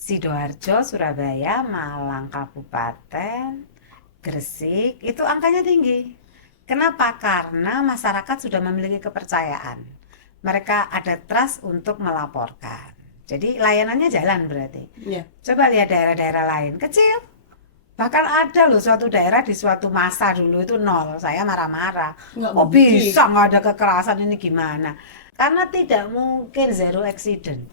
Sidoarjo, Surabaya, Malang Kabupaten, Gresik, itu angkanya tinggi. Kenapa? Karena masyarakat sudah memiliki kepercayaan. Mereka ada trust untuk melaporkan. Jadi layanannya jalan berarti. Ya, Coba lihat daerah-daerah lain, kecil. Bahkan ada loh suatu daerah di suatu masa dulu itu nol. Saya marah-marah. nggak Kok mungkin. bisa nggak ada kekerasan ini gimana? Karena tidak mungkin zero accident.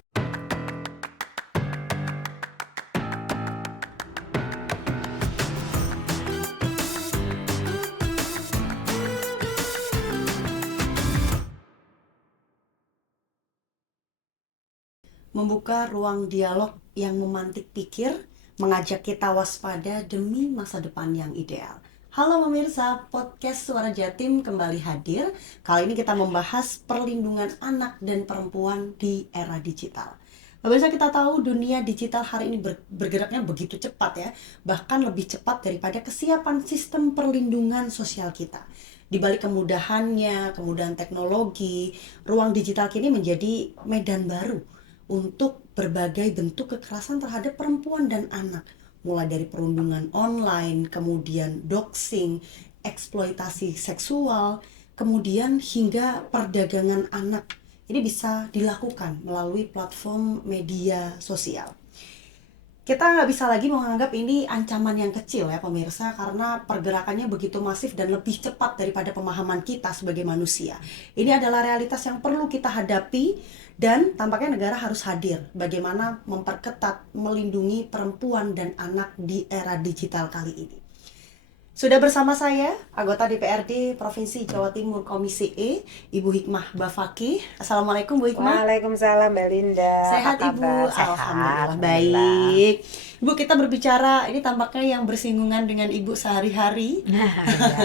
Membuka ruang dialog yang memantik pikir, mengajak kita waspada demi masa depan yang ideal. Halo pemirsa, podcast Suara Jatim kembali hadir. Kali ini kita membahas perlindungan anak dan perempuan di era digital. Pemirsa, kita tahu dunia digital hari ini bergeraknya begitu cepat ya, bahkan lebih cepat daripada kesiapan sistem perlindungan sosial kita. Di balik kemudahannya, kemudahan teknologi, ruang digital kini menjadi medan baru untuk berbagai bentuk kekerasan terhadap perempuan dan anak, mulai dari perundungan online, kemudian doxing, eksploitasi seksual, kemudian hingga perdagangan anak. Ini bisa dilakukan melalui platform media sosial. Kita nggak bisa lagi menganggap ini ancaman yang kecil ya pemirsa, karena pergerakannya begitu masif dan lebih cepat daripada pemahaman kita sebagai manusia. Ini adalah realitas yang perlu kita hadapi dan tampaknya negara harus hadir bagaimana memperketat melindungi perempuan dan anak di era digital kali ini. Sudah bersama saya, anggota DPRD Provinsi Jawa Timur Komisi E, Ibu Hikmah Bafaki. Assalamualaikum Bu Hikmah. Waalaikumsalam Mbak Linda, apa Sehat kabar? Ibu? Sehat, Alhamdulillah Alhamdulillah. baik. Ibu, kita berbicara ini tampaknya yang bersinggungan dengan Ibu sehari-hari. Nah, ya.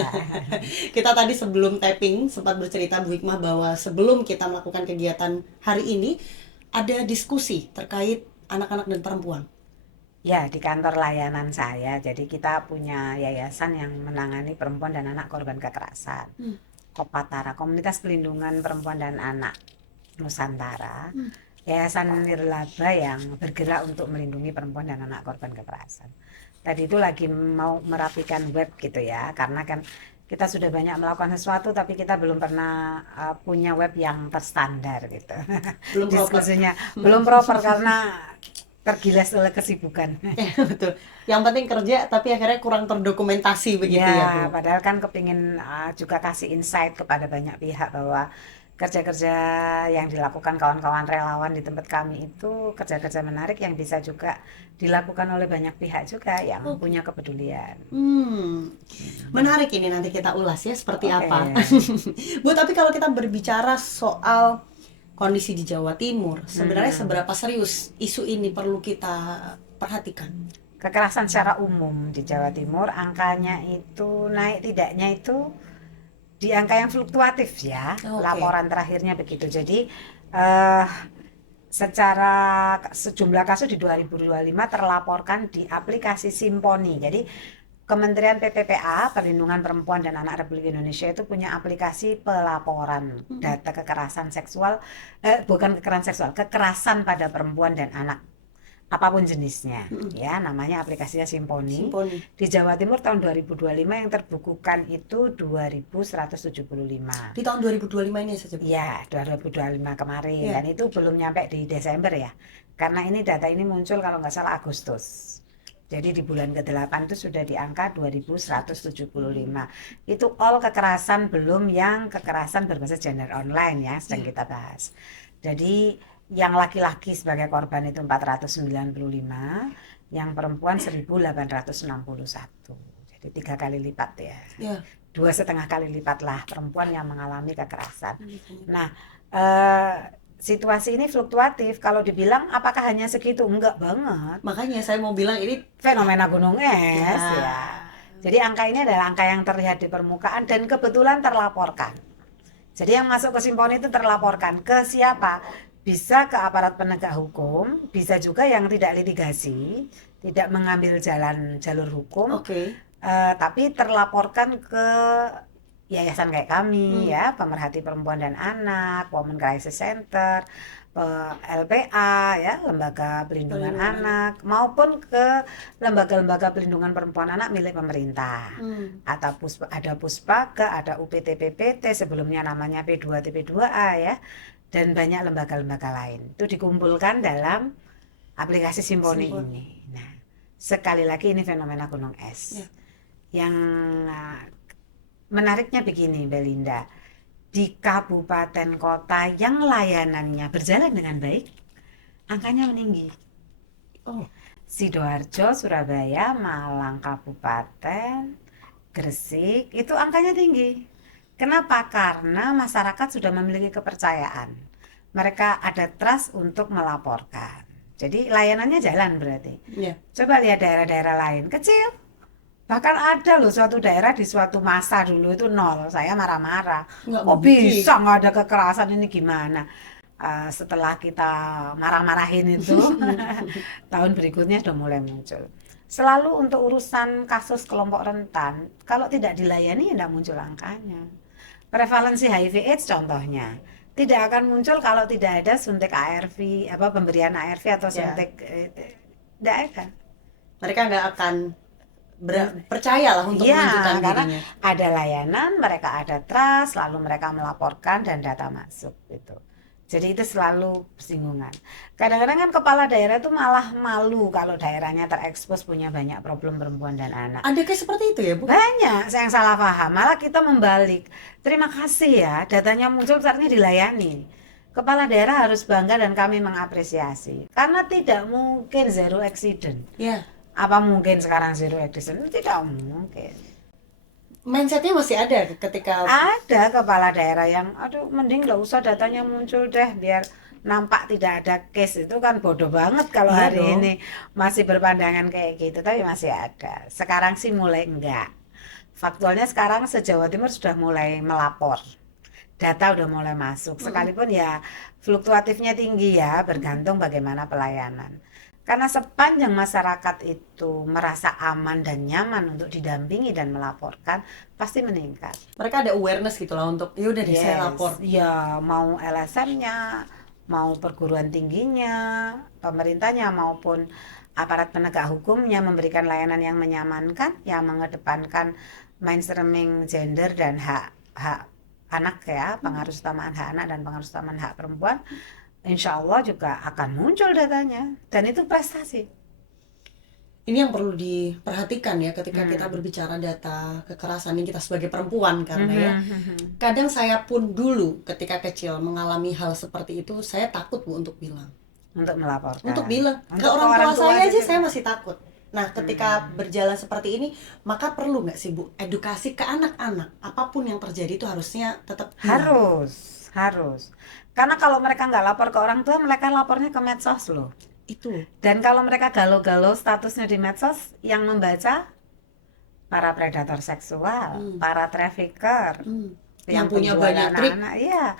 Kita tadi sebelum tapping sempat bercerita Bu Hikmah bahwa sebelum kita melakukan kegiatan hari ini ada diskusi terkait anak-anak dan perempuan. Ya, di kantor layanan saya. Jadi kita punya yayasan yang menangani perempuan dan anak korban kekerasan. Hmm. Kopatara, Komunitas Pelindungan Perempuan dan Anak Nusantara. Hmm. Yayasan nirlaba yang bergerak untuk melindungi perempuan dan anak korban kekerasan. Tadi itu lagi mau merapikan web gitu ya, karena kan kita sudah banyak melakukan sesuatu tapi kita belum pernah punya web yang terstandar gitu. Belum proper. Diskusinya belum proper karena tergilas oleh kesibukan. Betul. Yang penting kerja tapi akhirnya kurang terdokumentasi begitu ya Bu. Ya, padahal kan kepingin juga kasih insight kepada banyak pihak bahwa kerja-kerja yang dilakukan kawan-kawan relawan di tempat kami itu kerja-kerja menarik yang bisa juga dilakukan oleh banyak pihak juga yang Oke. punya kepedulian. Menarik ini, nanti kita ulas ya seperti Oke. apa. Bu, tapi kalau kita berbicara soal kondisi di Jawa Timur, sebenarnya seberapa serius isu ini perlu kita perhatikan? Kekerasan secara umum di Jawa Timur angkanya itu naik tidaknya itu di angka yang fluktuatif ya. Oke. Laporan terakhirnya begitu. Jadi eh secara sejumlah kasus di 2025 terlaporkan di aplikasi Simponi. Jadi Kementerian PPPA, Perlindungan Perempuan dan Anak Republik Indonesia itu punya aplikasi pelaporan data kekerasan seksual, bukan kekerasan seksual, kekerasan pada perempuan dan anak, apapun jenisnya, ya namanya aplikasinya Simponi. Simponi. Di Jawa Timur tahun 2025 yang terbukukan itu 2175. Di tahun 2025 ini saja, Bu? Ya, 2025 kemarin. Ya. Dan itu belum nyampe di Desember ya. Karena ini data ini muncul kalau nggak salah Agustus. Jadi di bulan ke-8 itu sudah di angka 2175. Itu all kekerasan, belum yang kekerasan berbasis gender online ya, sedang kita bahas. Jadi yang laki-laki sebagai korban itu 495, yang perempuan 1861. Jadi 3 kali lipat ya. Ya. 2,5 kali lipat lah perempuan yang mengalami kekerasan. Nah, situasi ini fluktuatif. Kalau dibilang apakah hanya segitu? Enggak banget. Makanya saya mau bilang ini Fenomena gunung es ya. ya. Jadi angka ini adalah angka yang terlihat di permukaan dan kebetulan terlaporkan. Jadi yang masuk ke Simponi itu terlaporkan ke siapa? Bisa ke aparat penegak hukum, bisa juga yang tidak litigasi, tidak mengambil jalur hukum, Oke. tapi terlaporkan ke yayasan kayak kami ya, Pemerhati Perempuan dan Anak, Women Crisis Center, LPA ya, Lembaga Pelindungan Anak, maupun ke lembaga-lembaga pelindungan perempuan anak milik pemerintah. Atau ada Puspaga, ada UPT PPT, sebelumnya namanya P2 TP2A ya, dan banyak lembaga-lembaga lain. Itu dikumpulkan dalam aplikasi Simponi ini. Nah, sekali lagi ini fenomena gunung es. Yang menariknya begini, Belinda. Di kabupaten kota yang layanannya berjalan dengan baik, angkanya meninggi. Sidoarjo, Surabaya, Malang Kabupaten, Gresik, itu angkanya tinggi. Kenapa? Karena masyarakat sudah memiliki kepercayaan. Mereka ada trust untuk melaporkan. Jadi layanannya jalan berarti. Coba lihat daerah-daerah lain, kecil. Bahkan ada loh suatu daerah di suatu masa dulu itu nol. Saya marah-marah. Kok bisa nggak ada kekerasan, ini gimana? Setelah kita marah-marahin itu, tahun berikutnya sudah mulai muncul. Selalu untuk urusan kasus kelompok rentan, kalau tidak dilayani tidak muncul angkanya. Prevalensi HIV AIDS contohnya tidak akan muncul kalau tidak ada suntik ARV, pemberian ARV atau suntik, tidak ada. Mereka nggak akan percayalah untuk menunjukkan dirinya. Ada layanan, mereka ada trust, lalu mereka melaporkan dan data masuk gitu. Jadi itu selalu bersinggungan. Kadang-kadang kan kepala daerah itu malah malu kalau daerahnya terekspos punya banyak problem perempuan dan anak. Ada kayak seperti itu ya, Bu? Banyak, saya yang salah paham. Malah kita membalik. Terima kasih ya, datanya muncul saatnya dilayani. Kepala daerah harus bangga dan kami mengapresiasi. Karena tidak mungkin zero accident. Apa mungkin sekarang zero accident? Tidak mungkin. Mindsetnya masih ada ketika ada kepala daerah yang aduh mending nggak usah datanya muncul deh biar nampak tidak ada case. Itu kan bodoh banget kalau hari ini masih berpandangan kayak gitu, tapi masih ada. Sekarang sih mulai enggak. Faktualnya sekarang se-Jawa Timur sudah mulai melapor. Data udah mulai masuk. Sekalipun ya fluktuatifnya tinggi ya, bergantung bagaimana pelayanan. Karena sepanjang masyarakat itu merasa aman dan nyaman untuk didampingi dan melaporkan, pasti meningkat. Mereka ada awareness gitu lah untuk yaudah deh saya lapor. Ya mau LSM-nya, mau perguruan tingginya, pemerintahnya maupun aparat penegak hukumnya memberikan layanan yang menyamankan, yang mengedepankan mainstreaming gender dan hak anak ya, pengaruh utamaan hak anak dan pengaruh utamaan hak perempuan. Insya Allah juga akan muncul datanya, dan itu prestasi. Ini yang perlu diperhatikan ya ketika kita berbicara data kekerasan ini, kita sebagai perempuan karena ya kadang saya pun dulu ketika kecil mengalami hal seperti itu, saya takut Bu untuk bilang, untuk melaporkan, untuk bilang ke orang tua saya aja saya masih takut. Nah ketika berjalan seperti ini, maka perlu nggak sih Bu edukasi ke anak-anak, apapun yang terjadi itu harusnya tetap bilang. Harus. Karena kalau mereka nggak lapor ke orang tua, mereka lapornya ke medsos loh. Itu. Dan kalau mereka galau-galau statusnya di medsos, yang membaca para predator seksual, para trafficker, yang punya banyak trik, ya,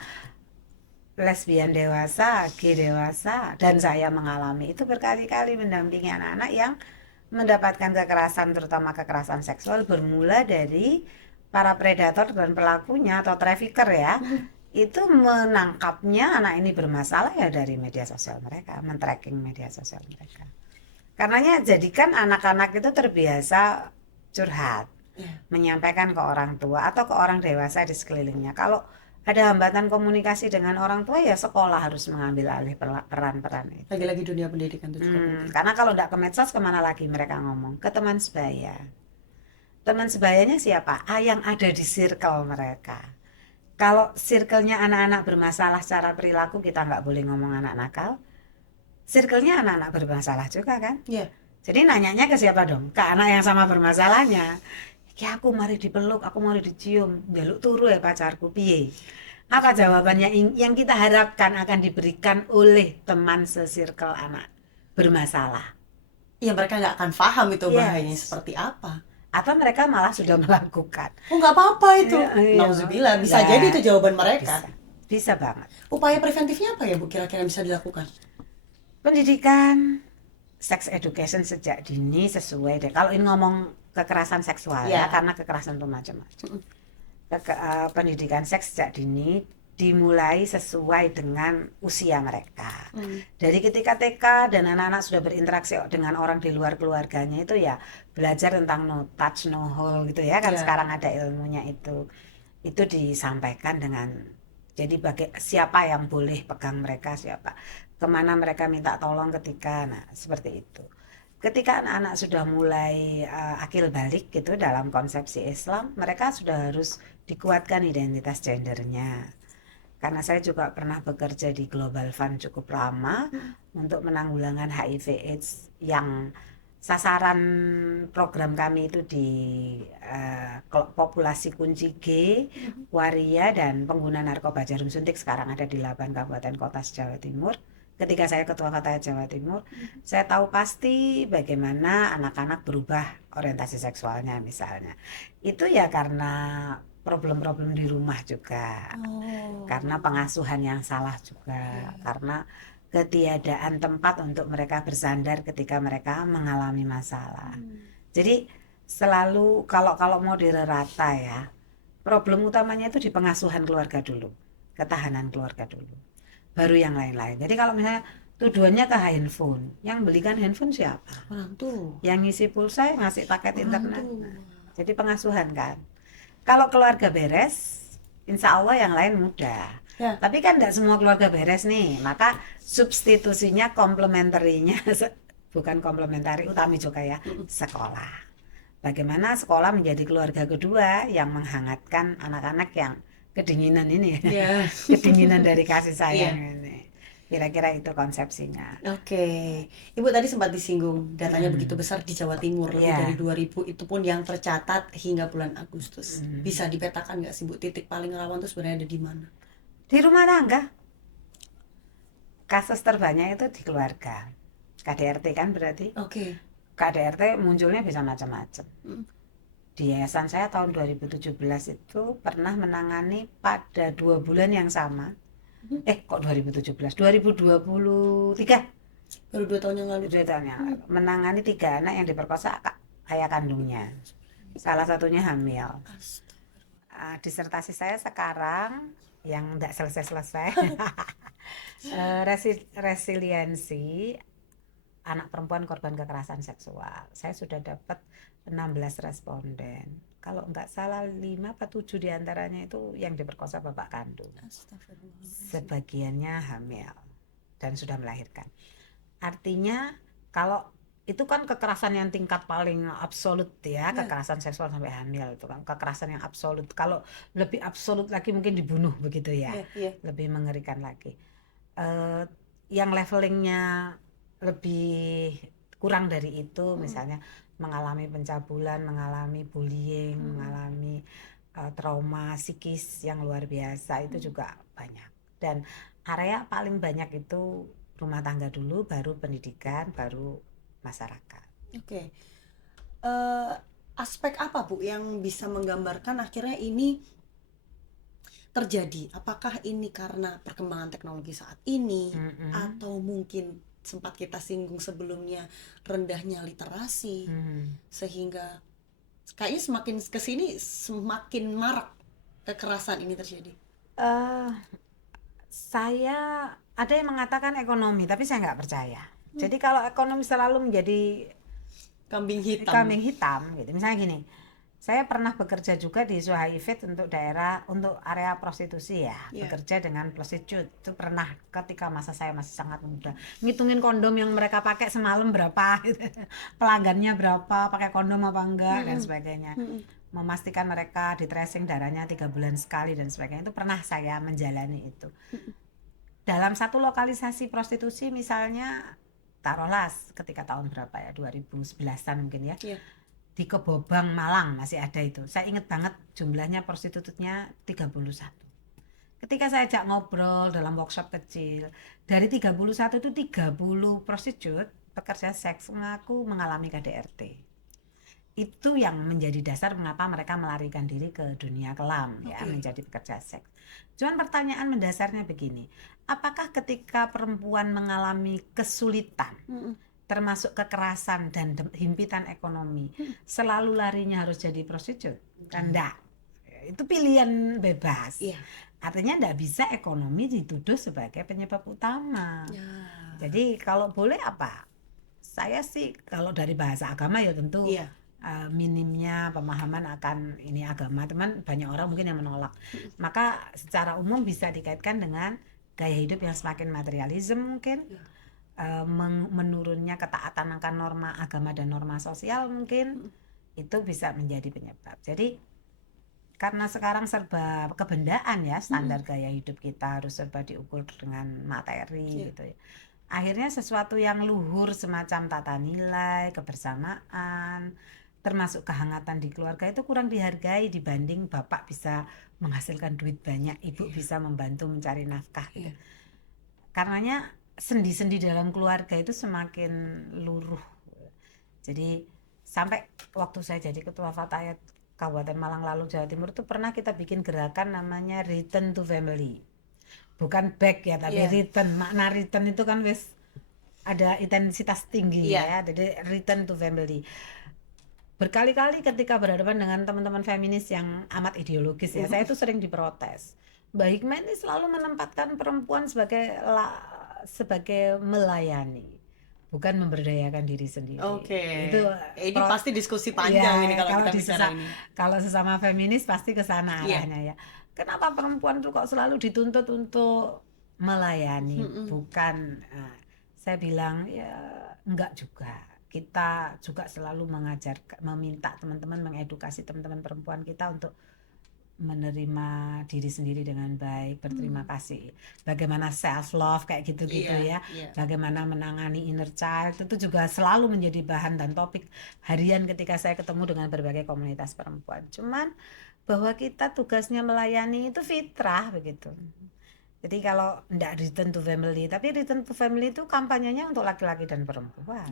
lesbian dewasa, gay dewasa, dan saya mengalami itu berkali-kali mendampingi anak-anak yang mendapatkan kekerasan, terutama kekerasan seksual bermula dari para predator dan pelakunya atau trafficker ya. Itu menangkapnya anak ini bermasalah ya dari media sosial mereka, men-tracking media sosial mereka. Karenanya jadikan anak-anak itu terbiasa curhat, menyampaikan ke orang tua atau ke orang dewasa di sekelilingnya. Kalau ada hambatan komunikasi dengan orang tua, ya sekolah harus mengambil alih peran-peran itu. Lagi-lagi dunia pendidikan itu juga penting. Karena kalau tidak ke medsos, kemana lagi mereka ngomong? Ke teman sebaya. Teman sebayanya siapa? Yang ada di circle mereka. Kalau circle-nya anak-anak bermasalah secara perilaku, kita nggak boleh ngomong anak nakal. Circle-nya anak-anak bermasalah juga kan? Jadi nanyanya ke siapa dong? Ke anak yang sama bermasalahnya. Ya aku mari dipeluk, aku mari dicium, jaluk turu ya pacarku, piye? Apa jawabannya yang kita harapkan akan diberikan oleh teman se-circle anak bermasalah? Ya mereka nggak akan paham itu bahayanya seperti apa. Atau mereka malah sudah melakukan. Oh nggak apa-apa itu. Nauzubillah, bisa jadi itu jawaban mereka. Bisa banget. Upaya preventifnya apa ya Bu kira-kira bisa dilakukan? Pendidikan, sex education sejak dini sesuai deh. Kalau ini ngomong kekerasan seksual ya, karena kekerasan itu macam-macam. Pendidikan seks sejak dini dimulai sesuai dengan usia mereka. Dari ketika TK dan anak-anak sudah berinteraksi dengan orang di luar keluarganya itu ya belajar tentang no touch no hold gitu ya kan, sekarang ada ilmunya itu disampaikan dengan jadi siapa yang boleh pegang mereka, siapa kemana mereka minta tolong ketika seperti itu. Ketika anak-anak sudah mulai akil balik gitu dalam konsepsi Islam, mereka sudah harus dikuatkan identitas gendernya. Karena saya juga pernah bekerja di Global Fund cukup lama untuk menanggulangan HIV/AIDS yang sasaran program kami itu di populasi kunci G, waria dan pengguna narkoba jarum suntik sekarang ada di 8 kabupaten kota Jawa Timur. Ketika saya ketua kota Jawa Timur, saya tahu pasti bagaimana anak-anak berubah orientasi seksualnya misalnya. Itu ya karena problem-problem di rumah juga, karena pengasuhan yang salah juga, karena ketiadaan tempat untuk mereka bersandar ketika mereka mengalami masalah. Jadi selalu kalau mau dirata ya, problem utamanya itu di pengasuhan keluarga dulu, ketahanan keluarga dulu, baru yang lain-lain. Jadi kalau misalnya tujuannya ke handphone, yang belikan handphone siapa? Orang tua. Yang ngisi pulsa, yang ngasih paket internet. Jadi pengasuhan kan. Kalau keluarga beres, insya Allah yang lain mudah. Tapi kan tidak semua keluarga beres nih, maka substitusinya komplementerinya bukan komplementari, utami juga ya, sekolah. Bagaimana sekolah menjadi keluarga kedua yang menghangatkan anak-anak yang kedinginan ini, kedinginan dari kasih sayang ini. Kira-kira itu konsepsinya. Oke. Ibu tadi sempat disinggung datanya begitu besar di Jawa Timur, lebih dari 2000, itu pun yang tercatat hingga bulan Agustus. Bisa dipetakan nggak sih Bu, titik paling rawan itu sebenarnya ada di mana? Di rumah tangga. Kasus terbanyak itu di keluarga. KDRT kan berarti. KDRT munculnya bisa macam-macam. Di yayasan saya tahun 2017 itu pernah menangani pada 2 bulan yang sama. Kok 2017? 2023. Baru 2 tahun yang lalu. 2 tahun yang lalu. Menangani 3 anak yang diperkosa ayah kandungnya. Salah satunya hamil. Disertasi saya sekarang yang tidak selesai-selesai. Resiliensi anak perempuan korban kekerasan seksual. Saya sudah dapat 16 responden. Kalau nggak salah 5 atau 7 diantaranya itu yang diperkosa bapak kandung. Sebagiannya hamil dan sudah melahirkan. Artinya kalau itu kan kekerasan yang tingkat paling absolut ya, kekerasan seksual sampai hamil itu kan kekerasan yang absolut. Kalau lebih absolut lagi mungkin dibunuh begitu ya, lebih mengerikan lagi. Yang levelingnya lebih kurang dari itu, misalnya mengalami pencabulan, mengalami bullying, mengalami trauma psikis yang luar biasa, itu juga banyak. Dan area paling banyak itu rumah tangga dulu, baru pendidikan, baru masyarakat. Aspek apa Bu yang bisa menggambarkan akhirnya ini terjadi? Apakah ini karena perkembangan teknologi saat ini, atau mungkin sempat kita singgung sebelumnya rendahnya literasi, sehingga kayaknya semakin kesini semakin marak kekerasan ini terjadi? Saya ada yang mengatakan ekonomi, tapi saya nggak percaya. Jadi kalau ekonomi selalu menjadi kambing hitam gitu. Misalnya gini, saya pernah bekerja juga di isu HIV untuk area prostitusi ya, bekerja dengan prostitut. Itu pernah ketika masa saya masih sangat muda, ngitungin kondom yang mereka pakai semalam berapa, pelanggannya berapa, pakai kondom apa enggak dan sebagainya. Memastikan mereka di tracing darahnya 3 bulan sekali dan sebagainya. Itu pernah saya menjalani itu. Dalam satu lokalisasi prostitusi misalnya, taruhlah ketika tahun berapa ya, 2011an mungkin ya. Di Kebobang, Malang masih ada itu. Saya ingat banget jumlahnya prostitutnya 31. Ketika saya ajak ngobrol dalam workshop kecil, dari 31 itu 30 prostitut pekerja seks mengaku mengalami KDRT. Itu yang menjadi dasar mengapa mereka melarikan diri ke dunia kelam ya, menjadi pekerja seks. Cuman pertanyaan mendasarnya begini, apakah ketika perempuan mengalami kesulitan, termasuk kekerasan dan himpitan ekonomi, selalu larinya harus jadi prostitut? Kan enggak. Itu pilihan bebas. Artinya tidak bisa ekonomi dituduh sebagai penyebab utama. Ya. Jadi kalau boleh apa? Saya sih kalau dari bahasa agama ya tentu Iya. minimnya pemahaman akan ini agama, teman banyak orang mungkin yang menolak. Maka secara umum bisa dikaitkan dengan gaya hidup yang semakin materialisme mungkin, menurunnya ketaatan akan norma agama dan norma sosial mungkin itu bisa menjadi penyebab. Jadi karena sekarang serba kebendaan ya, standar gaya hidup kita harus serba diukur dengan materi gitu ya. Akhirnya sesuatu yang luhur semacam tata nilai, kebersamaan, termasuk kehangatan di keluarga itu kurang dihargai dibanding bapak bisa menghasilkan duit banyak, ibu bisa membantu mencari nafkah gitu. Karenanya sendi-sendi dalam keluarga itu semakin luruh. Jadi sampai waktu saya jadi ketua Fatayat Kabupaten Malang lalu Jawa Timur itu pernah kita bikin gerakan namanya Return to Family. Bukan back ya, tapi return. Makna return itu kan wis ada intensitas tinggi ya. Jadi return to family. Berkali-kali ketika berhadapan dengan teman-teman feminis yang amat ideologis ya, saya itu sering diprotes. Mbak Hikmah ini selalu menempatkan perempuan sebagai melayani, bukan memberdayakan diri sendiri. Itu ini pasti diskusi panjang ini kalau kita bicara ini. Kalau sesama feminis pasti ke sana arahnya ya. Kenapa perempuan tuh kok selalu dituntut untuk melayani, bukan saya bilang ya enggak juga. Kita juga selalu meminta teman-teman, mengedukasi teman-teman perempuan kita untuk menerima diri sendiri dengan baik, berterima kasih, bagaimana self love kayak gitu-gitu ya, bagaimana menangani inner child, itu juga selalu menjadi bahan dan topik harian ketika saya ketemu dengan berbagai komunitas perempuan. Cuman bahwa kita tugasnya melayani itu fitrah begitu. Jadi kalau enggak return to family, tapi return to family itu kampanyenya untuk laki-laki dan perempuan.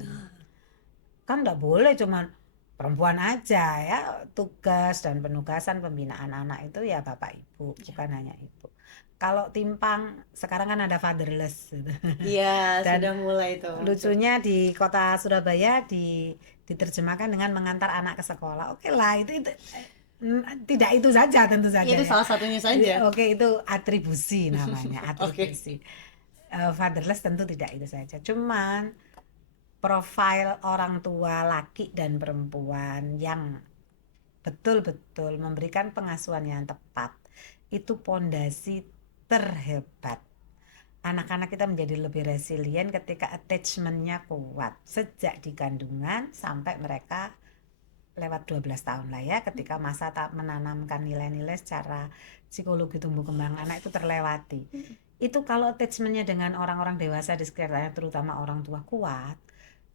Kan enggak boleh cuman perempuan aja ya, tugas dan penugasan pembinaan anak itu ya bapak ibu, bukan hanya ibu. Kalau timpang sekarang kan ada fatherless gitu. Iya, sudah mulai itu. Lucunya di kota Surabaya diterjemahkan dengan mengantar anak ke sekolah. Oke lah, itu tidak itu saja tentu saja. Itu salah satunya saja. Oke, itu atribusi namanya, atribusi. Fatherless tentu tidak itu saja. Cuman profil orang tua laki dan perempuan yang betul-betul memberikan pengasuhan yang tepat itu pondasi terhebat. Anak-anak kita menjadi lebih resilient ketika attachment-nya kuat sejak di kandungan sampai mereka lewat 12 tahun lah ya, ketika masa menanamkan nilai-nilai secara psikologi tumbuh kembang anak itu terlewati. Itu kalau attachment-nya dengan orang-orang dewasa di sekitarnya, terutama orang tua kuat,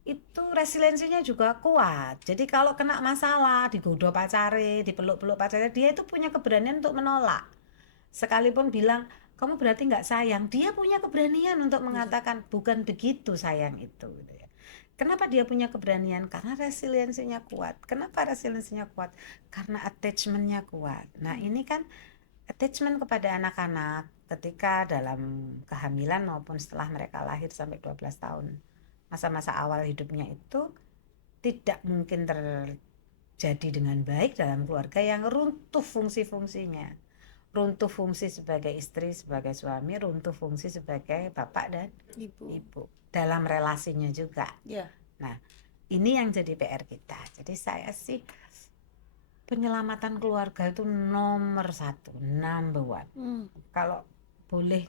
itu resiliensinya juga kuat. Jadi kalau kena masalah, digoda pacare, dipeluk-peluk pacare, dia itu punya keberanian untuk menolak. Sekalipun bilang, kamu berarti nggak sayang, dia punya keberanian untuk mengatakan, bukan begitu sayang itu. Kenapa dia punya keberanian? Karena resiliensinya kuat. Kenapa resiliensinya kuat? Karena attachment-nya kuat. Nah ini kan attachment kepada anak-anak ketika dalam kehamilan maupun setelah mereka lahir sampai 12 tahun. Masa-masa awal hidupnya itu tidak mungkin terjadi dengan baik dalam keluarga yang runtuh fungsi-fungsinya, runtuh fungsi sebagai istri, sebagai suami, runtuh fungsi sebagai bapak dan ibu dalam relasinya juga. Nah ini yang jadi PR kita. Jadi saya sih penyelamatan keluarga itu nomor 1, number 1. Kalau boleh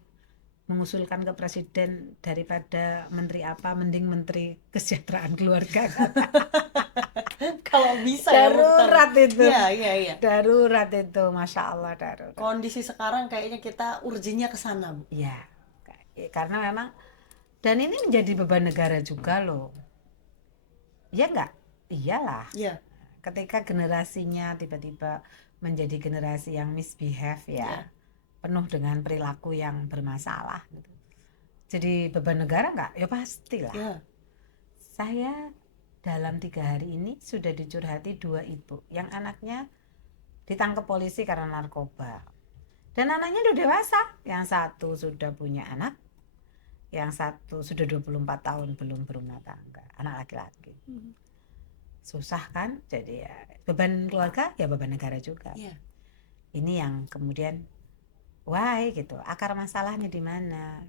mengusulkan ke presiden daripada menteri apa, mending menteri kesejahteraan keluarga. Kalau bisa darurat ya, itu. Iya. Darurat itu, masya Allah darurat. Kondisi sekarang kayaknya kita urgennya ke sana, Bu. Iya, karena memang dan ini menjadi beban negara juga loh. Iya enggak? Iyalah. Iya. Ketika generasinya tiba-tiba menjadi generasi yang misbehave ya. Penuh dengan perilaku yang bermasalah gitu. Jadi beban negara enggak? Ya pastilah. Saya dalam 3 hari ini sudah dicurhati 2 ibu yang anaknya ditangkap polisi karena narkoba. Dan anaknya udah dewasa. Yang satu sudah punya anak, yang satu sudah 24 tahun belum berumah tangga, anak laki-laki. Susah kan? Jadi ya beban keluarga ya beban negara juga. Ini yang kemudian Why gitu. Akar masalahnya di mana?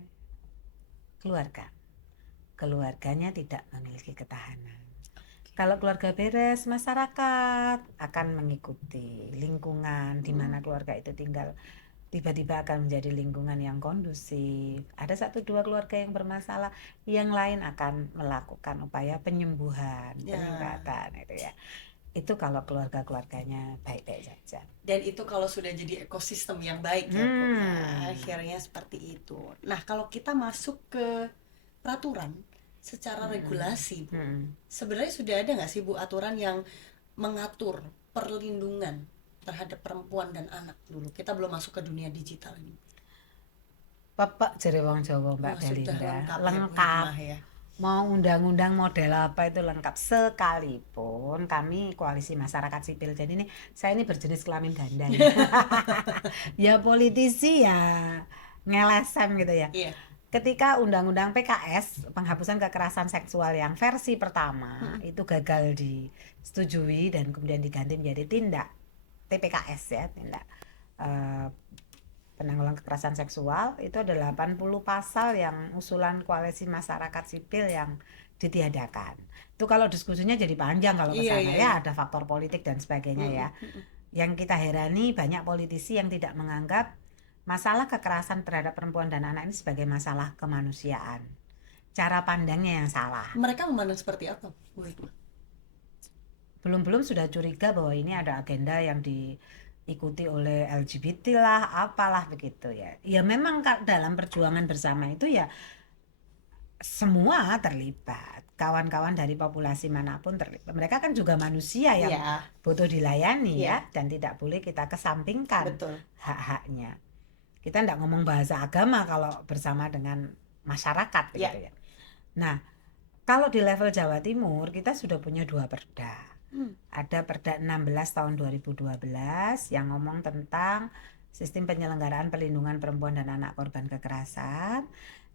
Keluarga. Keluarganya tidak memiliki ketahanan. Kalau keluarga beres, masyarakat akan mengikuti. Lingkungan di mana keluarga itu tinggal tiba-tiba akan menjadi lingkungan yang kondusif. Ada satu dua keluarga yang bermasalah, yang lain akan melakukan upaya penyembuhan, Ya. peningkatan itu ya. Itu kalau keluarga-keluarganya baik-baik saja. Dan itu kalau sudah jadi ekosistem yang baik ya Bu. Nah, akhirnya seperti itu. Nah, kalau kita masuk ke peraturan secara regulasi Bu, sebenarnya sudah ada nggak sih Bu aturan yang mengatur perlindungan terhadap perempuan dan anak dulu? Kita belum masuk ke dunia digital ini. Bapak jere wong Jawa Mbak Wah, sudah Belinda, lengkap, lengkap. ya, Bu Hikmah ya. Mau undang-undang model apa itu lengkap, sekalipun kami koalisi masyarakat sipil, jadi ini saya ini berjenis kelamin ganda ya. Ya politisi ya ngelesem gitu ya. Iya. Ketika undang-undang PKS penghapusan kekerasan seksual yang versi pertama itu gagal disetujui dan kemudian diganti menjadi tindak TPKS ya, tindak penanggulangan kekerasan seksual, itu ada 80 pasal yang usulan koalisi masyarakat sipil yang ditiadakan. Itu kalau diskusinya jadi panjang kalau ke sana ya, ada faktor politik dan sebagainya ya. Yang kita herani banyak politisi yang tidak menganggap masalah kekerasan terhadap perempuan dan anak ini sebagai masalah kemanusiaan. Cara pandangnya yang salah. Mereka memandang seperti apa, Bu Hikmah? Belum sudah curiga bahwa ini ada agenda yang diikuti oleh LGBT lah, apalah begitu ya. Ya memang dalam perjuangan bersama itu ya semua terlibat. Kawan-kawan dari populasi manapun terlibat. Mereka kan juga manusia yang butuh dilayani ya, dan tidak boleh kita kesampingkan hak-haknya. Kita tidak ngomong bahasa agama kalau bersama dengan masyarakat gitu ya. Nah, kalau di level Jawa Timur kita sudah punya 2 perda. Ada Perda 16 tahun 2012 yang ngomong tentang sistem penyelenggaraan perlindungan perempuan dan anak korban kekerasan.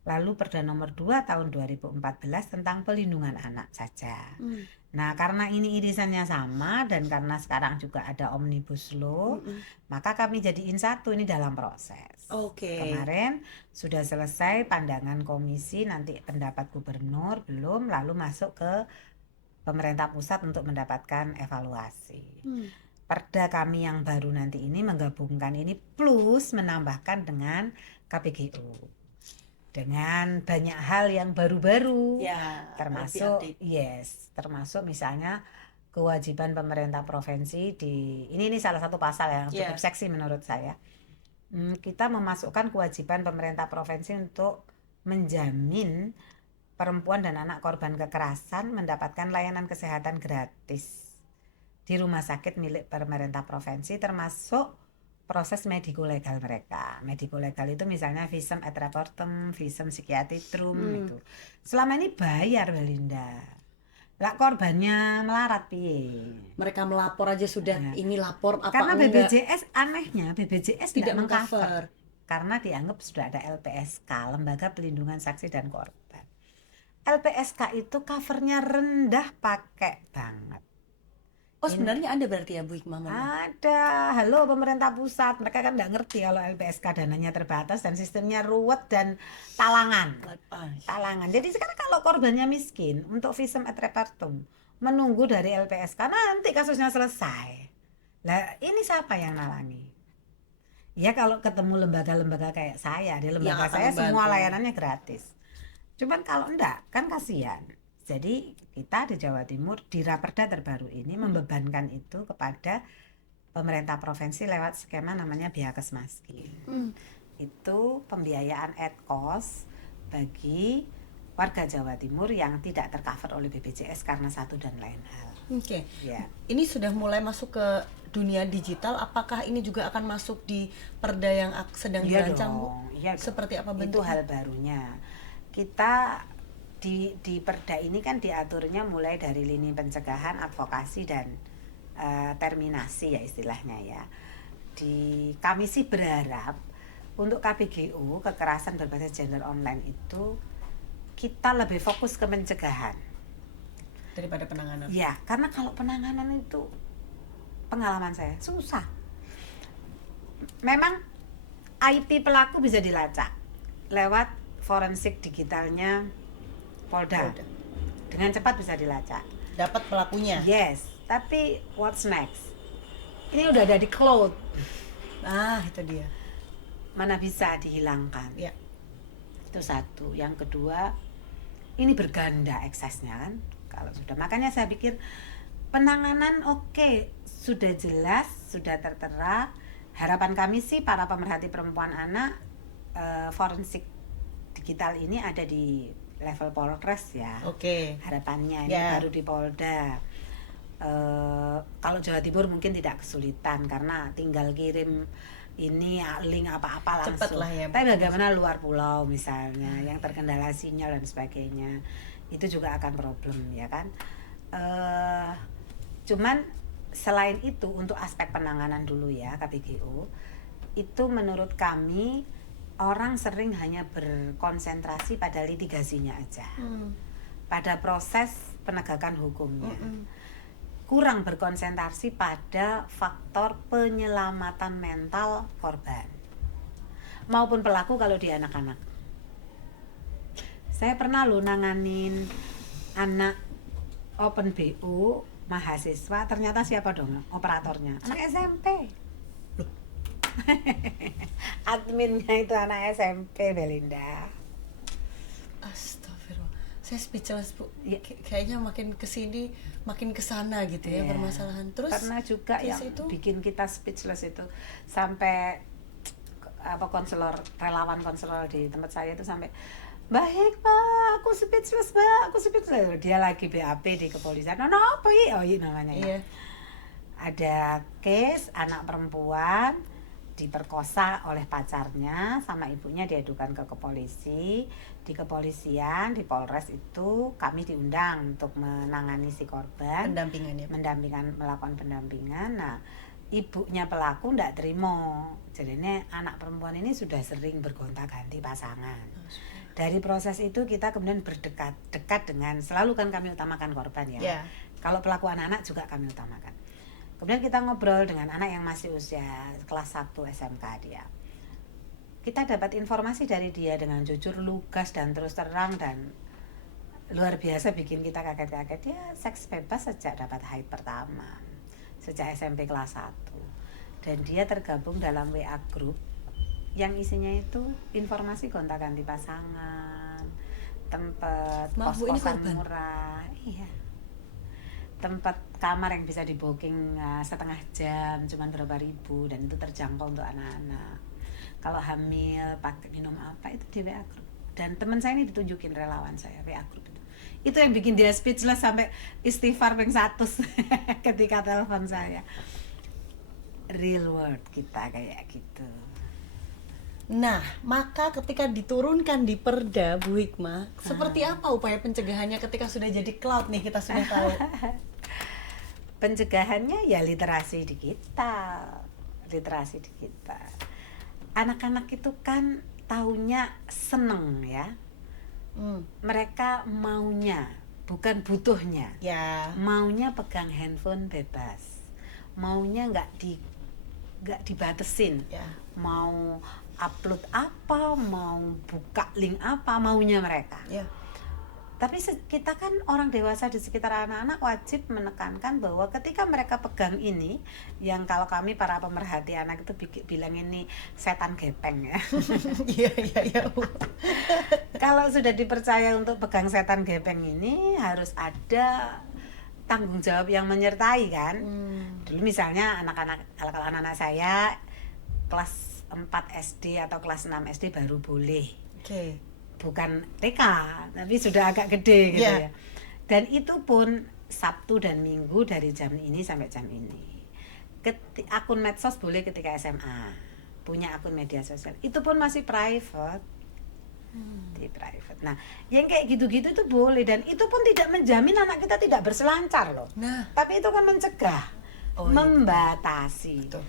Lalu Perda nomor 2 tahun 2014 tentang pelindungan anak saja. Nah, karena ini irisannya sama dan karena sekarang juga ada Omnibus Law, maka kami jadiin satu, ini dalam proses. Kemarin sudah selesai pandangan komisi, nanti pendapat gubernur belum, lalu masuk ke pemerintah pusat untuk mendapatkan evaluasi. Perda kami yang baru nanti ini menggabungkan ini plus menambahkan dengan KPGU. Dengan banyak hal yang baru-baru ya, termasuk termasuk misalnya kewajiban pemerintah provinsi di ini salah satu pasal yang cukup seksi menurut saya. Kita memasukkan kewajiban pemerintah provinsi untuk menjamin perempuan dan anak korban kekerasan mendapatkan layanan kesehatan gratis di rumah sakit milik pemerintah provinsi, termasuk proses mediko legal mereka. Mediko legal itu misalnya visum et repertum, visum psikiatritrum itu. Selama ini bayar, Belinda. Lah korbannya melarat piye? Mereka melapor aja sudah ini lapor apa karena enggak? BPJS anehnya BPJS tidak mengcover karena dianggap sudah ada LPSK, Lembaga Pelindungan Saksi dan Korban. LPSK itu covernya rendah pakai banget. Oh sebenarnya ada berarti ya Bu Hikmah? Ada, halo pemerintah pusat, mereka kan nggak ngerti kalau LPSK dananya terbatas dan sistemnya ruwet dan talangan. Jadi sekarang kalau korbannya miskin untuk visum et repertum menunggu dari LPSK nanti kasusnya selesai. Lah ini siapa yang nalangi? Ya kalau ketemu lembaga-lembaga kayak saya, di lembaga saya semua layanannya gratis. Cuman kalau enggak kan kasihan. Jadi kita di Jawa Timur di Raperda terbaru ini membebankan itu kepada pemerintah provinsi lewat skema namanya Biakes Maskin. Itu pembiayaan ad-cost bagi warga Jawa Timur yang tidak tercover oleh BPJS karena satu dan lain hal. Ya. Ini sudah mulai masuk ke dunia digital. Apakah ini juga akan masuk di perda yang sedang dirancang, Bu? Iya, seperti apa bentuknya? Itu hal barunya. Kita di perda ini kan diaturnya mulai dari lini pencegahan, advokasi dan terminasi ya istilahnya ya. Kami sih berharap untuk KPGU kekerasan berbasis gender online itu kita lebih fokus ke pencegahan daripada penanganan. Ya, karena kalau penanganan itu pengalaman saya susah. Memang IP pelaku bisa dilacak lewat forensik digitalnya Polda. Dengan cepat bisa dilacak. Dapat pelakunya. Yes, tapi what's next? Ini udah ada di cloud. Itu dia. Mana bisa dihilangkan? Ya. Itu satu. Yang kedua, ini berganda eksesnya kan. Kalau sudah, makanya saya pikir penanganan oke, sudah jelas, sudah tertera. Harapan kami sih para pemerhati perempuan anak, forensik digital ini ada di level Polres ya. Oke. Harapannya ini baru di Polda. Kalau Jawa Timur mungkin tidak kesulitan karena tinggal kirim ini link apa-apa langsung. Cepet lah ya. Tapi bagaimana luar pulau misalnya yang terkendala sinyal dan sebagainya, itu juga akan problem ya kan. Cuman selain itu untuk aspek penanganan dulu ya KPGO, itu menurut kami orang sering hanya berkonsentrasi pada litigasinya aja, pada proses penegakan hukumnya. Kurang berkonsentrasi pada faktor penyelamatan mental korban maupun pelaku kalau di anak-anak. Saya pernah nanganin anak open BO mahasiswa, ternyata siapa dong operatornya? Anak SMP. Adminnya itu anak SMP, Belinda. Astagfirullah, saya speechless Bu. Ya. Kayaknya makin kesini makin kesana gitu ya permasalahan. Terus pernah juga yang itu bikin kita speechless itu sampai konselor, relawan konselor di tempat saya itu sampai, baik Pak, aku speechless Pak, aku speechless. Dia lagi BAP di kepolisian. No, apa ya? Oh iya namanya ya. Ada case anak perempuan diperkosa oleh pacarnya sama ibunya, diadukan ke polisi. Di kepolisian, di Polres itu kami diundang untuk menangani si korban, melakukan pendampingan. Nah, ibunya pelaku ndak terima. Jadinya anak perempuan ini sudah sering bergonta-ganti pasangan. Dari proses itu kita kemudian dekat dengan, selalu kan kami utamakan korban ya. Kalau pelaku anak-anak juga kami utamakan. Kemudian kita ngobrol dengan anak yang masih usia kelas 1 SMK dia. Kita dapat informasi dari dia dengan jujur, lugas dan terus terang dan luar biasa, bikin kita kaget-kaget. Dia seks bebas sejak dapat haid pertama, sejak SMP kelas 1. Dan dia tergabung dalam WA group yang isinya itu informasi gonta-ganti pasangan, tempat kos-kosan murah, tempat kamar yang bisa di booking setengah jam cuman berapa ribu, dan itu terjangkau untuk anak-anak. Kalau hamil pakai minum apa itu di WA group. Dan teman saya ini ditunjukin, relawan saya, WA group itu yang bikin dia speechless sampai istighfar ping 100 ketika telepon saya. Real world kita kayak gitu. Nah, maka ketika diturunkan di Perda, Bu Hikmah, seperti apa upaya pencegahannya ketika sudah jadi cloud nih, kita sudah tahu? Pencegahannya ya literasi digital. Anak-anak itu kan taunya seneng ya. Mereka maunya, bukan butuhnya. Maunya pegang handphone bebas. Maunya nggak dibatesin. Mau upload apa, mau buka link apa, maunya mereka. Tapi kita kan orang dewasa di sekitar anak-anak wajib menekankan bahwa ketika mereka pegang ini, yang kalau kami para pemerhati anak itu bilang ini setan gepeng ya. Iya. Kalau sudah dipercaya untuk pegang setan gepeng ini, harus ada tanggung jawab yang menyertai kan. Dulu misalnya kalau anak-anak saya kelas 4 SD atau kelas 6 SD baru boleh. Bukan TK, tapi sudah agak gede gitu ya. Dan itu pun Sabtu dan Minggu dari jam ini sampai jam ini. Akun medsos boleh ketika SMA, punya akun media sosial. Itu pun masih private. Di private. Nah, yang kayak gitu-gitu itu boleh, dan itu pun tidak menjamin anak kita tidak berselancar loh. Tapi itu kan mencegah, membatasi, betul.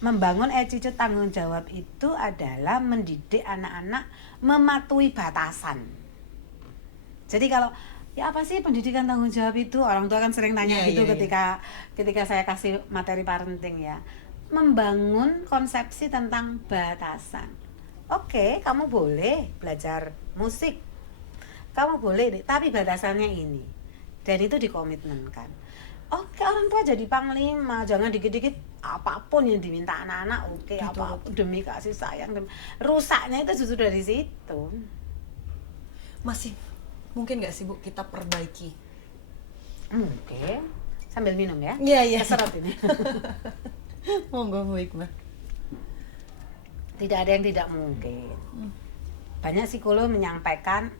Membangun attitude tanggung jawab itu adalah mendidik anak-anak mematuhi batasan. Jadi kalau ya apa sih pendidikan tanggung jawab itu, orang tua kan sering tanya ketika saya kasih materi parenting ya. membangun konsepsi tentang batasan. Oke, kamu boleh belajar musik, kamu boleh, tapi batasannya ini. Dan itu dikomitmenkan. Oke, orang tua jadi panglima, jangan dikit-dikit apapun yang diminta anak-anak, oke, apapun demi kasih sayang. Rusaknya itu justru dari situ. Masih mungkin nggak sih Bu kita perbaiki? Mungkin. Sambil minum ya. Iya. Keserot ini. Monggo Bu Hikmah. Tidak ada yang tidak mungkin. Banyak psikolog menyampaikan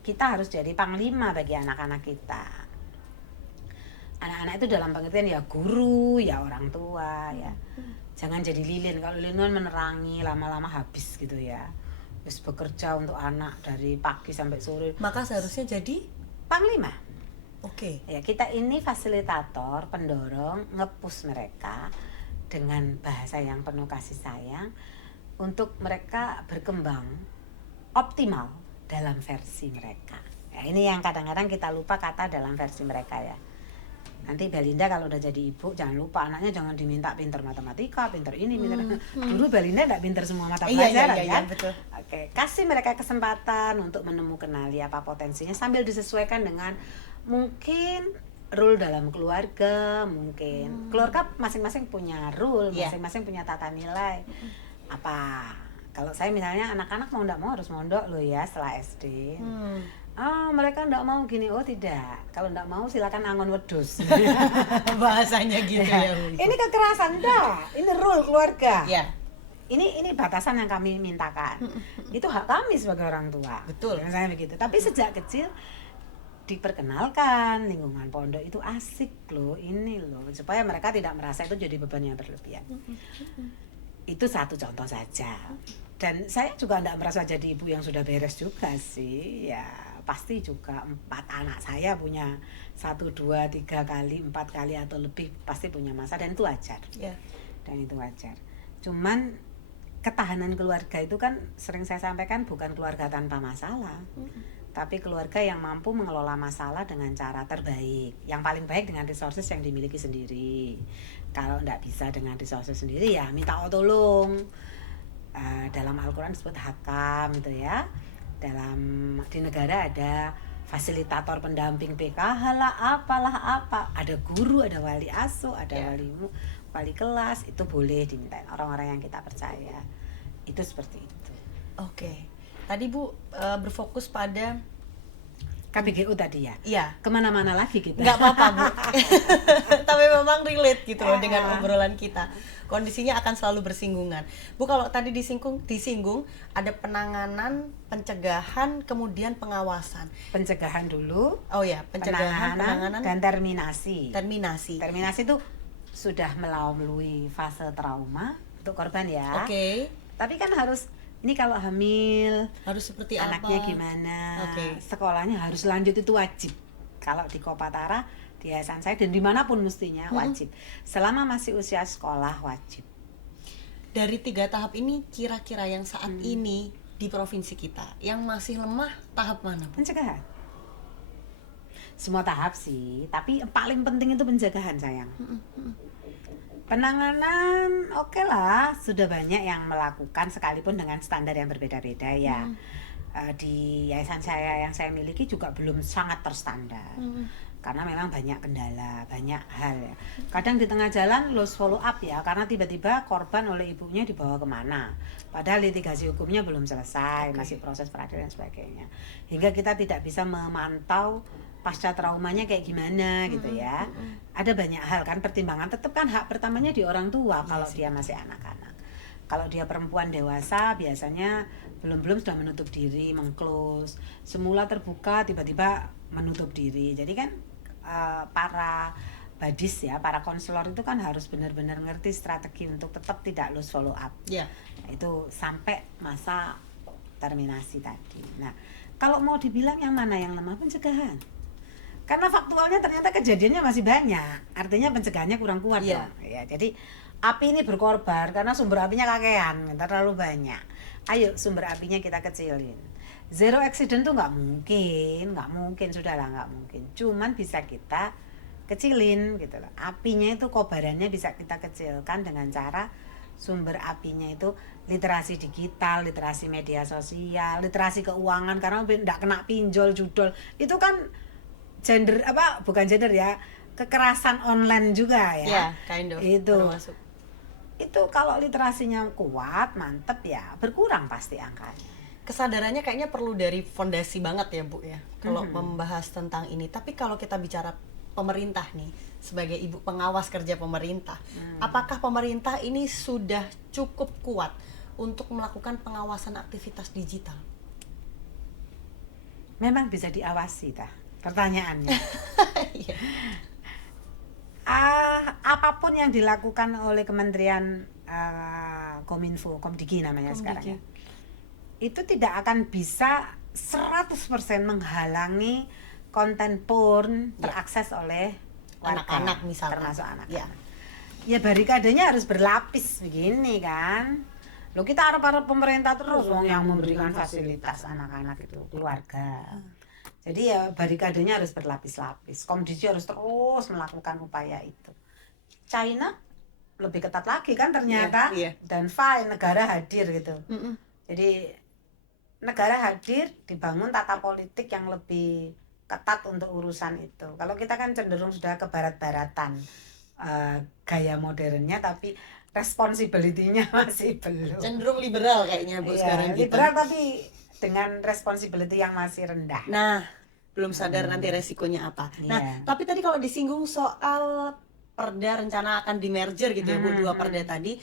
kita harus jadi panglima bagi anak-anak kita. Anak-anak itu dalam pengertian ya guru, ya orang tua, ya. Jangan jadi lilin. Kalau lilin kan menerangi, lama-lama habis gitu ya. Terus bekerja untuk anak dari pagi sampai sore. Maka seharusnya jadi panglima. Oke. Ya, kita ini fasilitator, pendorong, nge-push mereka dengan bahasa yang penuh kasih sayang untuk mereka berkembang optimal dalam versi mereka. Ya, ini yang kadang-kadang kita lupa kata dalam versi mereka ya. Nanti Belinda kalau udah jadi ibu jangan lupa anaknya jangan diminta pinter matematika, pinter ini, pinter dulu Belinda enggak pinter semua mata pelajaran iya, kan? betul. Oke, kasih mereka kesempatan untuk menemukan apa potensinya sambil disesuaikan dengan mungkin rule dalam keluarga, mungkin keluarga masing-masing punya rule, masing-masing punya tata nilai. Apa? Kalau saya misalnya anak-anak mau enggak mau harus mondok loh ya setelah SD. Mereka enggak mau gini, oh tidak. Kalau enggak mau silakan angon wedhus. Bahasanya gitu ya. Ini kekerasan enggak? Ini rule keluarga. Ya. Ini batasan yang kami mintakan. Itu hak kami sebagai orang tua. Betul. Saya begitu. Tapi sejak kecil diperkenalkan lingkungan pondok itu asik loh, ini loh, supaya mereka tidak merasa itu jadi beban yang berlebihan. Itu satu contoh saja. Dan saya juga tidak merasa jadi ibu yang sudah beres juga sih. Ya pasti juga 4 anak saya punya 1, 2, 3 kali, 4 kali atau lebih pasti punya masa dan itu wajar. Dan itu wajar. Cuman ketahanan keluarga itu kan sering saya sampaikan bukan keluarga tanpa masalah. Tapi keluarga yang mampu mengelola masalah dengan cara terbaik. Yang paling baik dengan resources yang dimiliki sendiri. Kalau tidak bisa dengan resources sendiri ya minta tolong. Dalam Al-Quran disebut hakam gitu ya. Di negara ada fasilitator pendamping PKH lah, apalah apa. Ada guru, ada wali asuh, ada wali kelas. Itu boleh dimintain orang-orang yang kita percaya. Itu seperti itu. Oke. Tadi Bu berfokus pada KBGU tadi ya? Iya. Kemana-mana lagi kita? Nggak apa-apa Bu. Tapi memang relate gitu loh dengan obrolan kita. Kondisinya akan selalu bersinggungan. Bu, kalau tadi disinggung ada penanganan, pencegahan, kemudian pengawasan. Pencegahan dulu. Oh ya, penanganan dan terminasi. Terminasi itu sudah melalui fase trauma untuk korban ya. Oke. Tapi kan harus ini kalau hamil harus seperti anaknya apa? gimana, Sekolahnya harus lanjut itu wajib. Kalau di Kopatara, di yayasan saya dan dimanapun mestinya wajib. Selama masih usia sekolah wajib. Dari 3 tahap ini kira-kira yang saat ini di provinsi kita yang masih lemah tahap mana? Pencegahan. Semua tahap sih, tapi yang paling penting itu pencegahan sayang. Penanganan oke lah, sudah banyak yang melakukan sekalipun dengan standar yang berbeda-beda ya. Di yayasan saya yang saya miliki juga belum sangat terstandar. Karena memang banyak kendala, banyak hal ya. Kadang di tengah jalan lost follow up ya, karena tiba-tiba korban oleh ibunya dibawa kemana. Padahal litigasi hukumnya belum selesai, masih proses peradilan dan sebagainya. Hingga kita tidak bisa memantau pasca traumanya kayak gimana gitu ya. Ada banyak hal kan, pertimbangan tetap kan hak pertamanya di orang tua kalau dia masih anak-anak. Kalau dia perempuan dewasa biasanya belum sudah menutup diri, mengclose. Semula terbuka tiba-tiba menutup diri. Jadi kan para badis ya, para konselor itu kan harus benar-benar ngerti strategi untuk tetap tidak lose follow up. Itu sampai masa terminasi tadi. Nah, kalau mau dibilang yang mana yang lemah, pencegahan. Karena faktualnya ternyata kejadiannya masih banyak, artinya pencegahannya kurang kuat dong. Ya, jadi api ini berkorban karena sumber apinya kakean, terlalu banyak. Ayo sumber apinya kita kecilin. Zero accident tuh nggak mungkin, sudahlah nggak mungkin. Cuman bisa kita kecilin gitu loh. Apinya itu kobarannya bisa kita kecilkan dengan cara sumber apinya itu literasi digital, literasi media sosial, literasi keuangan, karena tidak kena pinjol, judol. Itu kan gender apa bukan gender ya, kekerasan online juga ya. Ya, kind of Itu. termasuk. Itu kalau literasinya kuat, mantep ya, berkurang pasti angkanya. Kesadarannya kayaknya perlu dari fondasi banget ya Bu ya, kalau membahas tentang ini. Tapi kalau kita bicara pemerintah nih, sebagai ibu pengawas kerja pemerintah, apakah pemerintah ini sudah cukup kuat untuk melakukan pengawasan aktivitas digital? Memang bisa diawasi pertanyaannya. Iya. Apapun yang dilakukan oleh Kementerian Kominfo, Komdigi namanya sekarang ya, itu tidak akan bisa 100% menghalangi konten porn terakses oleh warga, Anak-anak misalnya, termasuk anak. Ya. Barikadenya harus berlapis begini kan. Loh, kita harap pemerintah terus yang memberikan fasilitas anak-anak itu, keluarga. Jadi ya barikadenya harus berlapis-lapis. Komdigi harus terus melakukan upaya itu. China lebih ketat lagi kan ternyata, dan fine, negara hadir gitu. Jadi negara hadir, dibangun tata politik yang lebih ketat untuk urusan itu. Kalau kita kan cenderung sudah ke barat-baratan, gaya modernnya, tapi responsibility-nya masih belum. Cenderung liberal kayaknya Bu sekarang kita. Liberal tapi dengan responsibility yang masih rendah. Nah, belum sadar nanti resikonya apa. Nah, tapi tadi kalau disinggung soal perda rencana akan di merger gitu ya Bu, dua perda tadi,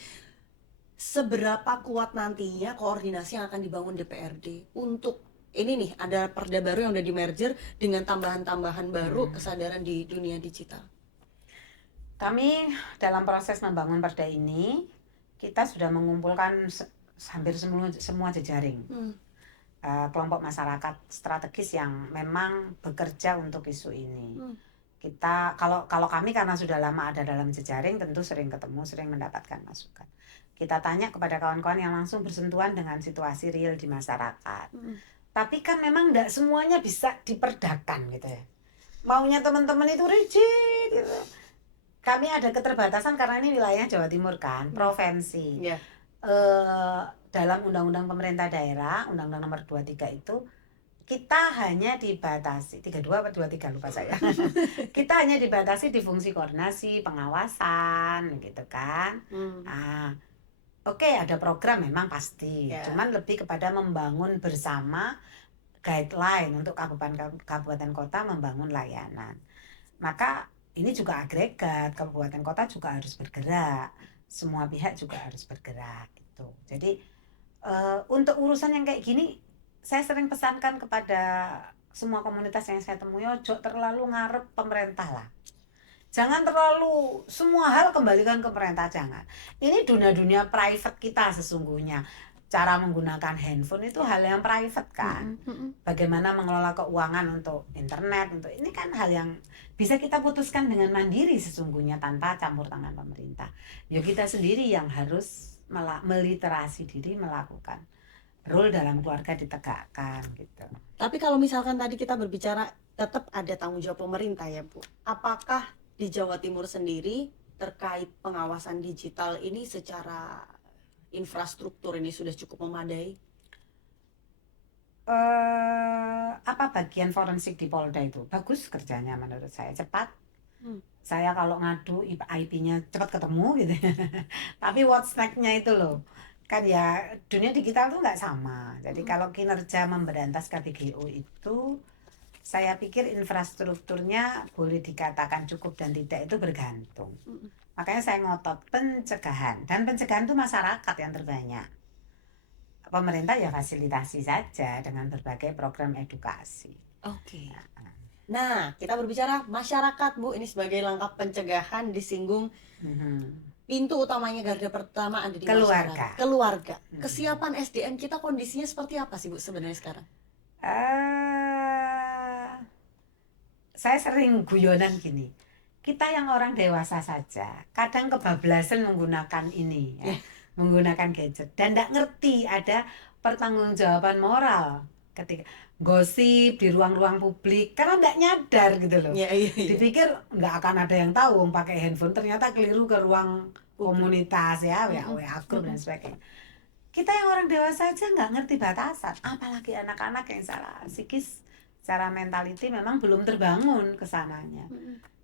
seberapa kuat nantinya koordinasi yang akan dibangun DPRD untuk ini nih, ada perda baru yang udah di merger dengan tambahan-tambahan baru kesadaran di dunia digital? Kami dalam proses membangun perda ini, kita sudah mengumpulkan hampir semua jejaring. Kelompok masyarakat strategis yang memang bekerja untuk isu ini. Kita kalau kami karena sudah lama ada dalam jejaring, tentu sering ketemu, sering mendapatkan masukan. Kita tanya kepada kawan-kawan yang langsung bersentuhan dengan situasi real di masyarakat. Tapi kan memang tidak semuanya bisa diperdakan gitu ya. Maunya teman-teman itu rigid gitu. Kami ada keterbatasan karena ini wilayah Jawa Timur kan, provinsi. Dalam Undang-Undang Pemerintah Daerah, Undang-Undang Nomor 23 itu, kita hanya dibatasi 32 atau 23 lupa saya. Kita hanya dibatasi di fungsi koordinasi, pengawasan gitu kan. Oke, ada program memang pasti. Cuman lebih kepada membangun bersama guideline untuk kabupaten kota membangun layanan. Maka ini juga agregat, kabupaten kota juga harus bergerak. Semua pihak juga harus bergerak gitu. Jadi untuk urusan yang kayak gini, saya sering pesankan kepada semua komunitas yang saya temui, ojo terlalu ngarep pemerintah lah. Jangan terlalu semua hal kembalikan ke pemerintah, jangan. Ini dunia private kita sesungguhnya. Cara menggunakan handphone itu hal yang private kan. Bagaimana mengelola keuangan untuk internet, untuk ini kan hal yang bisa kita putuskan dengan mandiri sesungguhnya tanpa campur tangan pemerintah. Ya kita sendiri yang harus meliterasi diri, melakukan role dalam keluarga ditegakkan gitu. Tapi kalau misalkan tadi kita berbicara tetap ada tanggung jawab pemerintah ya Bu, apakah di Jawa Timur sendiri terkait pengawasan digital ini secara infrastruktur ini sudah cukup memadai? Apa bagian forensik di Polda itu bagus kerjanya menurut saya, cepat. Saya kalau ngadu IP-nya cepat ketemu gitu. Tapi what's next-nya itu loh, kan ya dunia digital tuh nggak sama. Jadi kalau kinerja memberantas KBGO itu, saya pikir infrastrukturnya boleh dikatakan cukup dan tidak itu bergantung. Makanya saya ngotot pencegahan, dan pencegahan itu masyarakat yang terbanyak. Pemerintah ya fasilitasi saja dengan berbagai program edukasi. Oke. Nah, kita berbicara masyarakat Bu, ini sebagai langkah pencegahan disinggung pintu utamanya garda pertama ada di keluarga. Keluarga. Kesiapan SDM kita kondisinya seperti apa sih Bu sebenarnya sekarang? Saya sering guyonan gini, kita yang orang dewasa saja kadang kebablasan menggunakan ini ya, menggunakan gadget dan tidak ngerti ada pertanggungjawaban moral ketika gosip di ruang-ruang publik karena nggak nyadar gitu loh. Iya, iya, iya. Dipikir nggak akan ada yang tahu pakai handphone, ternyata keliru ke ruang Publik. komunitas ya, Mm-mm. WA grup dan sebagainya. Kita yang orang dewasa aja nggak ngerti batasan, apalagi anak-anak yang secara psikis, secara mentality memang belum terbangun kesananya.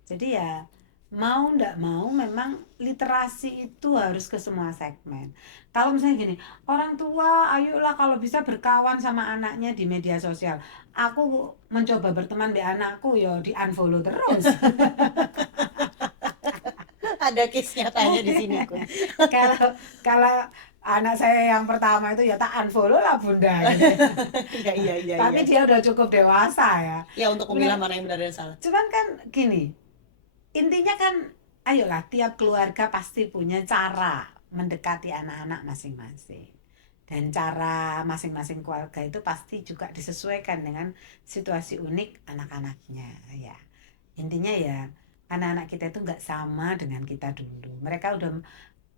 Jadi ya mau ndak mau memang literasi itu harus ke semua segmen. Kalau misalnya gini, orang tua ayolah kalau bisa berkawan sama anaknya di media sosial. Aku mencoba berteman dengan anakku ya di unfollow terus. Ada case nyatanya di sini Kun. kalau kalau anak saya yang pertama itu ya tak unfollow lah bunda gitu. Iya, iya, iya, Tapi iya. dia udah cukup dewasa ya. Ya, untuk memilah mana yang benar dan salah. Cuman kan gini, intinya kan ayolah tiap keluarga pasti punya cara mendekati anak-anak masing-masing. Dan cara masing-masing keluarga itu pasti juga disesuaikan dengan situasi unik anak-anaknya ya. Intinya ya anak-anak kita itu nggak sama dengan kita dulu. Mereka udah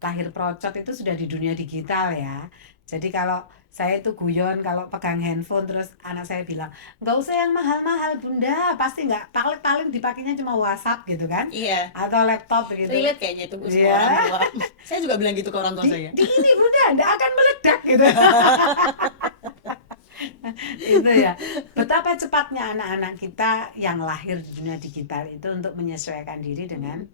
lahir procot itu sudah di dunia digital ya. Jadi kalau saya itu guyon kalau pegang handphone terus anak saya bilang nggak usah yang mahal-mahal bunda, pasti nggak, paling dipakainya cuma WhatsApp gitu kan, Iya. atau laptop gitu. Relate kayaknya itu semua Iya. orang tua. Saya juga bilang gitu ke orang tua saya. Di ini bunda nggak akan meledak gitu. Itu ya, betapa cepatnya anak-anak kita yang lahir di dunia digital itu untuk menyesuaikan diri dengan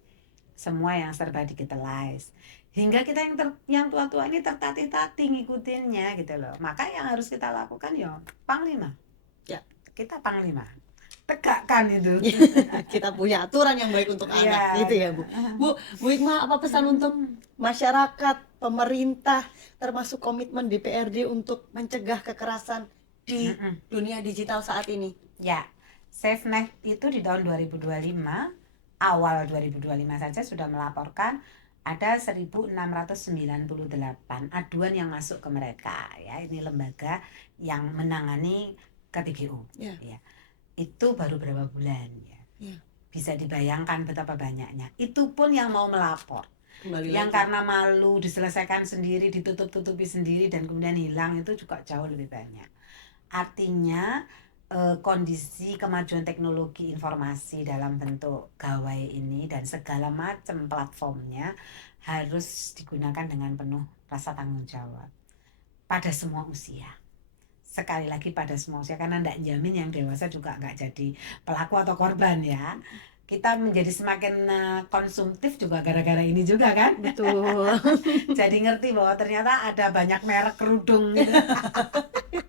semua yang serba digitalize, hingga kita yang tua-tua ini tertatih-tatih ngikutinnya gitu loh. Maka yang harus kita lakukan ya panglima Ya. kita panglima tegakkan itu. Kita punya aturan yang baik untuk Iya. anak gitu ya Bu. Bu Hikmah, apa pesan untuk masyarakat, pemerintah, termasuk komitmen DPRD untuk mencegah kekerasan di dunia digital saat ini? Ya, SafeNet itu di tahun 2025, awal 2025 saja sudah melaporkan ada 1698 aduan yang masuk ke mereka ya. Ini lembaga yang menangani KTGO. Ya. Ya. Itu baru berapa bulan ya. Ya. Bisa dibayangkan betapa banyaknya. Itu pun yang mau melapor. Kembali Yang lagi. karena malu diselesaikan sendiri, ditutup-tutupi sendiri dan kemudian hilang itu juga jauh lebih banyak. Artinya kondisi kemajuan teknologi informasi dalam bentuk gawai ini dan segala macam platformnya harus digunakan dengan penuh rasa tanggung jawab pada semua usia. Sekali lagi pada semua usia, karena tidak jamin yang dewasa juga nggak jadi pelaku atau korban ya. Kita menjadi semakin konsumtif juga gara-gara ini juga kan. Betul. Jadi ngerti bahwa ternyata ada banyak merek kerudung gitu.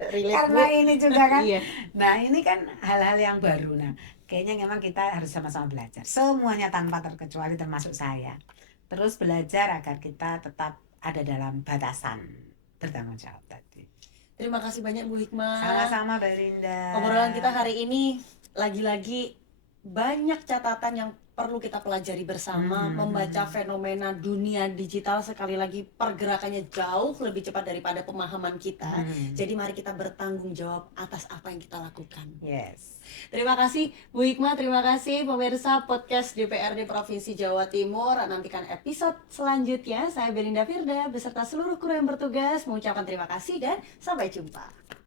Relate, Karena Bu. ini juga kan. Iya. Nah ini kan hal-hal yang baru. Nah kayaknya memang kita harus sama-sama belajar, semuanya tanpa terkecuali termasuk saya, terus belajar agar kita tetap ada dalam batasan bertanggung jawab tadi. Terima kasih banyak Bu Hikmah. Sama-sama Mbak Linda. Obrolan kita hari ini lagi-lagi banyak catatan yang perlu kita pelajari bersama, membaca fenomena dunia digital. Sekali lagi pergerakannya jauh lebih cepat daripada pemahaman kita. Jadi mari kita bertanggung jawab atas apa yang kita lakukan. Yes. Terima kasih Bu Hikmah, terima kasih pemirsa podcast DPRD Provinsi Jawa Timur. Nantikan episode selanjutnya. Saya Belinda Firda beserta seluruh kru yang bertugas mengucapkan terima kasih dan sampai jumpa.